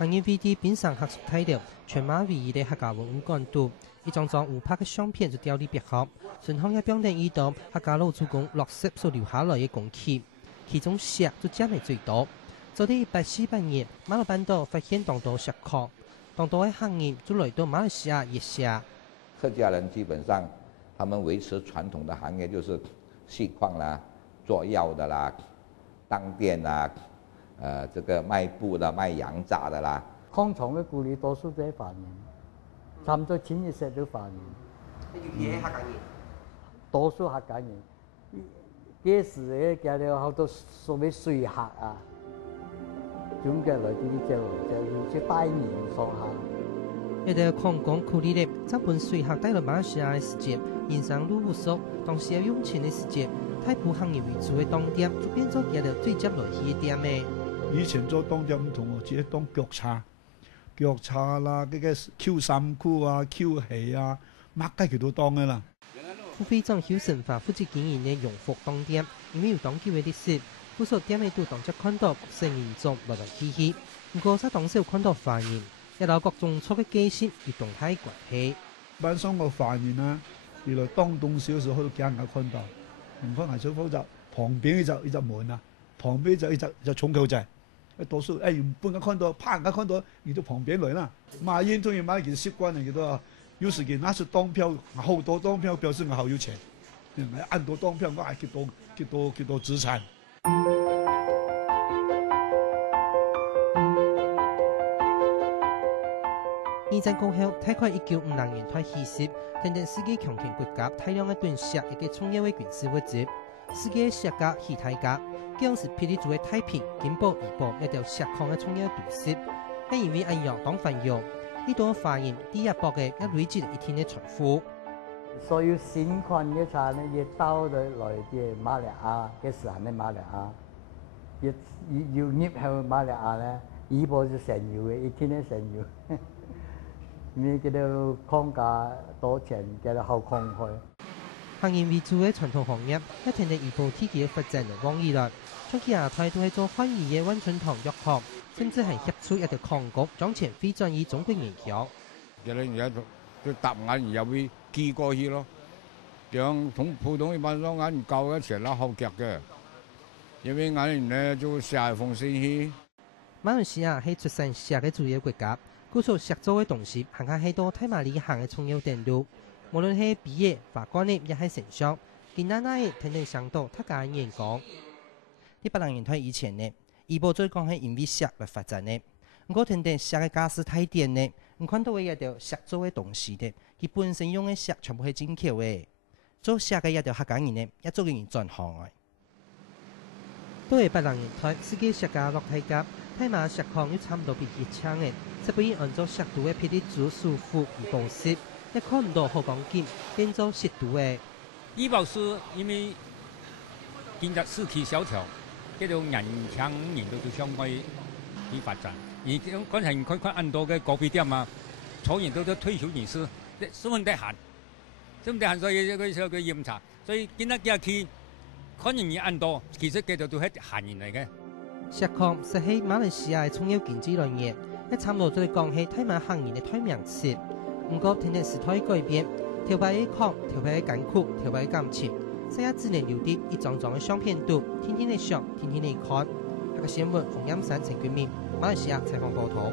行业 VD 边上学术态度，全马唯一的客家文物馆度，一张张有拍的相片就雕伫别盒，顺行也表现意到客家老祖公落实所留下来的功绩，其中石就占的最多。早在1848年，马来半岛发现当多石矿，当多的行业就来到马来西亚业石。客家人基本上，他们维持传统的行业就是细矿啦、做药的啦、当店啦、这个卖布的、卖羊杂的啦。矿场的故里多数都係華人，差唔多清一色都華人。你係客家人？多數客家人。嗰時咧，見到好多所謂水客啊，總嘅來啲就要去拜年上下。一個礦工苦力的，則本水客帶來馬來西亞的時節，人生路不熟，當時要用錢的時節，太普行業為主的當店，就變咗佢哋最接落去嘅店嘅。以前做當店唔同喎，只係當腳叉啦，嗰個 Q 衫褲啊、Q 鞋啊，乜雞佢都當嘅啦。副會長邱成發負責經營嘅榮福當店，因為有當地嘅歷史，不少店嘅都當只看到生意中來來去去，不過在當時有看到華人。一路各種錯嘅機設與動態關係。晚上個華人啊，原來當東小時候都驚人看到，唔可能係小複雜。旁邊一隻門啊，旁邊就一隻重口仔，多數原本看到，啪人家看到，移到旁邊來啦。買煙中意買一件習慣嚟嘅都，有時間拿出當票，好多當票表示我好有錢，按多當票我係幾多資產。二戰過後，大概1950年代起時，等等世界強權國家大量嘅囤石一個重要嘅軍事物資，世界石家氣大家，嗰陣時霹靂族嘅太平、金寶、怡保一條石礦嘅重要都市，係因為安陽當繁榮，呢度發現第一波嘅一累積一天嘅財富。所有新款嘅茶呢，也到咗來啲馬來亞嘅時候呢，馬來亞要入去馬來亞呢，怡保就成要嘅，一天都成要。因為佢哋礦價多錢，佢哋好礦開。行業為主嘅傳統行業，一聽到怡保體系嘅發展就往以來，長期下台都係做歡宜嘅溫春堂藥行，甚至係協助一條礦局將錢飛轉於中國銀行。有啲而家佢搭眼又會寄過去咯，像同普通一般說眼夠嘅錢啦好夾嘅，因為眼人呢就下風先去。馬來西亞係出產石嘅主要國家。故所石做嘅東西，行下喺多太馬里行嘅重要程度，無論係畢業、法官呢，亦係成商，簡單啲聽聽上到他家人講。1800年代以前呢，怡保最講係因為石來發展呢。我聽聽石嘅家私太掂呢，唔看到嘅一條石做嘅東西呢，佢本身用嘅石全部係真巧嘅。做石嘅一條客家人呢，一做嘅人轉行嘅。到1800年代，世界石家落體甲，太馬石礦要差唔多被結槍嘅。是不以按照石度嘅霹靂族舒服而方式，一看唔到好講見，變做石度嘅。怡保是因為經濟士氣蕭條，嗰種人搶人都相關去發展。而嗰陣佢按多嘅個別店啊，坐人都退休人士，身份得閒，所以佢嚴查，所以見得幾日可能按多，其實佢哋都係閒人嚟嘅。石礦實係馬來西亞嘅重要經濟來源。一差唔多就係講起太馬行業嘅代名詞，唔過天天時代改變，條牌嘅礦、條牌嘅艱苦、條牌嘅感情，世界只能留啲一張張嘅相片圖，天天嚟上，天天嚟看。下個新聞馮欽山、陳冠冕，馬來西亞採訪報道。